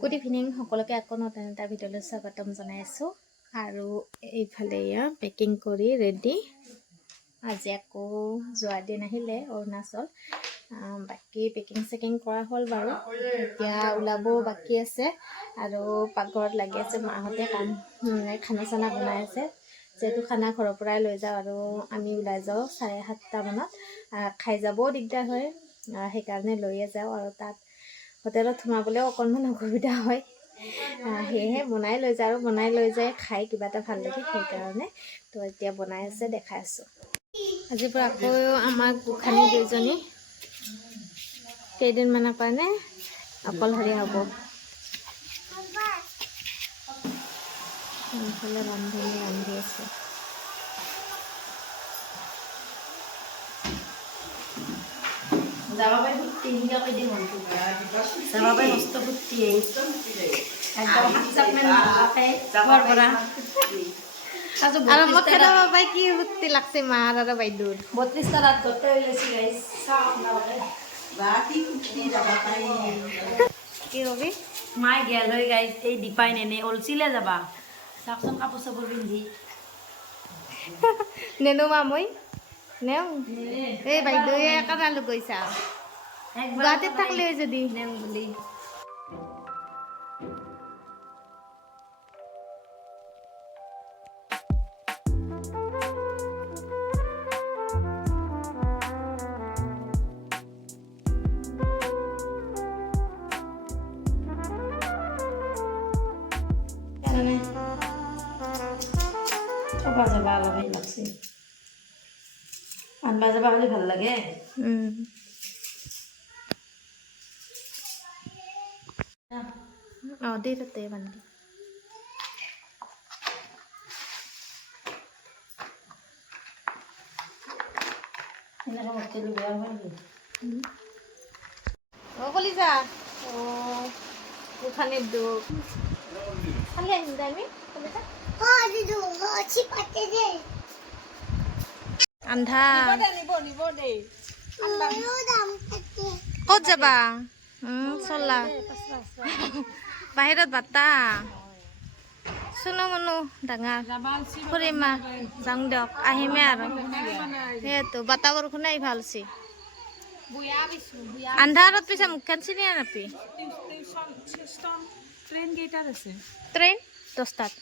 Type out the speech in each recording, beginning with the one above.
good evening সকলোকে আকৌ নতুন এটা ভিডিঅ'লৈ স্বাগতম জনাই আছোঁ আৰু এইফালে পেকিং কৰি ৰেডি আজি আকৌ যোৱাৰ দিন আহিলে অৰুণাচল বাকি পেকিং চেকিং কৰা হ'ল বাৰু এতিয়া ওলাব বাকি আছে আৰু পাকঘৰত লাগি আছে মাহঁতে কাম খানা চানা বনাই আছে যেহেতু খানা ঘৰৰ পৰাই লৈ যাওঁ আৰু আমি ওলাই যাওঁ 7:30 মানত খাই যাবও দিগদাৰ হয় সেইকাৰণে লৈয়ে যাওঁ আৰু তাত হোটেলত সোমাবলৈ অকণমান অসুবিধা হয় সেয়েহে বনাই লৈ যাওঁ আৰু বনাই লৈ যায় খাই কিবা এটা ভাল লাগে সেইকাৰণে তো এতিয়া বনাই আছে দেখাই আছোঁ আজিৰ পৰা আকৌ আমাৰ গোখানী দুজনী কেইদিনমানৰ কাৰণে অকলশৰীয়া হ'ব এইফালে ৰান্ধনি ৰান্ধি আছে Sababai hutti hingga ke dia untuk sababai mesti hutti ada hak men pakai barbara আৰু মোক কেটা বাবাই কি হুত্তি লাগছে মাৰ আৰু বাইদুৰ 32 তারাত করতে হইলেছি গাইস সাফ না বলে বাতি কুটি যাবা পাই কি হবি মাই গেল হই গাইস এই ডিপাই নেনে অলচিলে যাবা সাকসন কাপড় সবর পিন্ধি নেনু মামই নেও এই বাইদুয়ে কাটালো গৈছা গুৱাহাটীত থাকলে যদি নেম বুলি যাবা অলপ লাগছে আনবা যাবা হলে ভাল লাগে দে তাতে বান্ধি এনেকা মতেলো বেয়া হয় কলিজা গোখানিৰ দুখ খালি আহিম দে আমি কলিজা আন্ধা ক'ত যাবা চলা বাহিৰত বাতা চুনো মনো ডাঙৰ ফুৰিমা যাওঁ দিয়ক আহিমে আৰু সেইটো বাতা বৰষুণে আহি ভাল হৈছে আন্ধাৰত পিছে মুখখন চিনিয়ে নাপি ট্ৰেন গেটাৰ আছে ট্ৰেইন 10টাত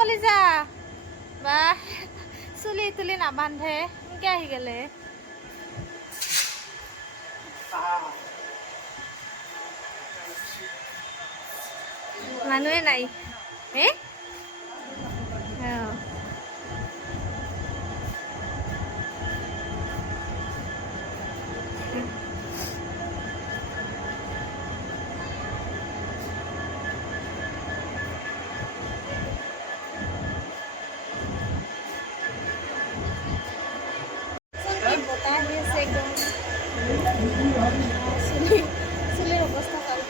কলিজা বা চুলি তুলি নাবান্ধে এনেকে আহি গেলে মানুহে নাই চুলিৰ অৱস্থা ভাল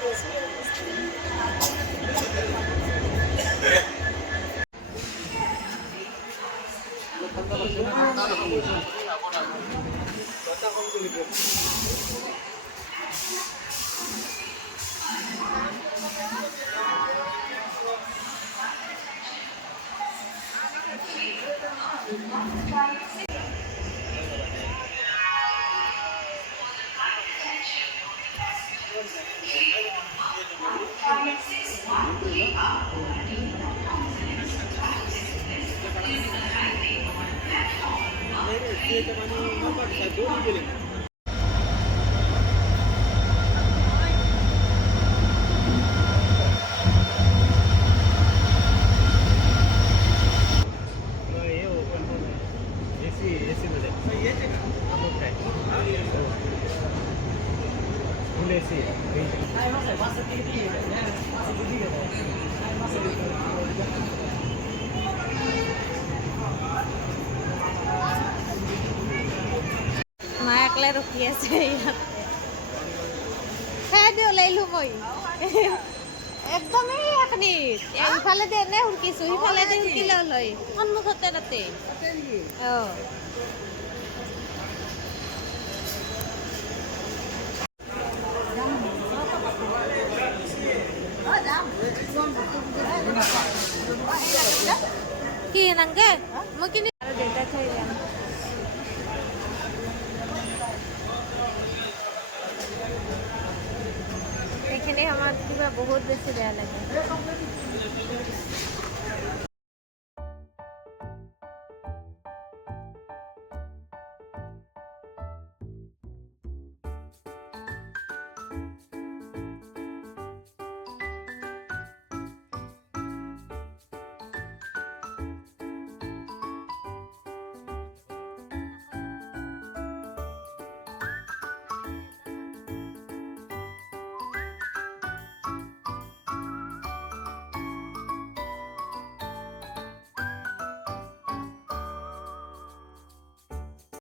ৰখি আছে ইয়াতে খাই দি ওলাইলো মই একদমেই এখনিত ইফালে দি এনে হুৰকিছোঁ সিফালে দি হুৰকিলে লৈ সন্মুখতে তাতে অঁ কি নাংগে মই কিনি আৰু দেউতাক থৈ যাম এইখিনি সময়ত কিবা বহুত বেছি বেয়া লাগে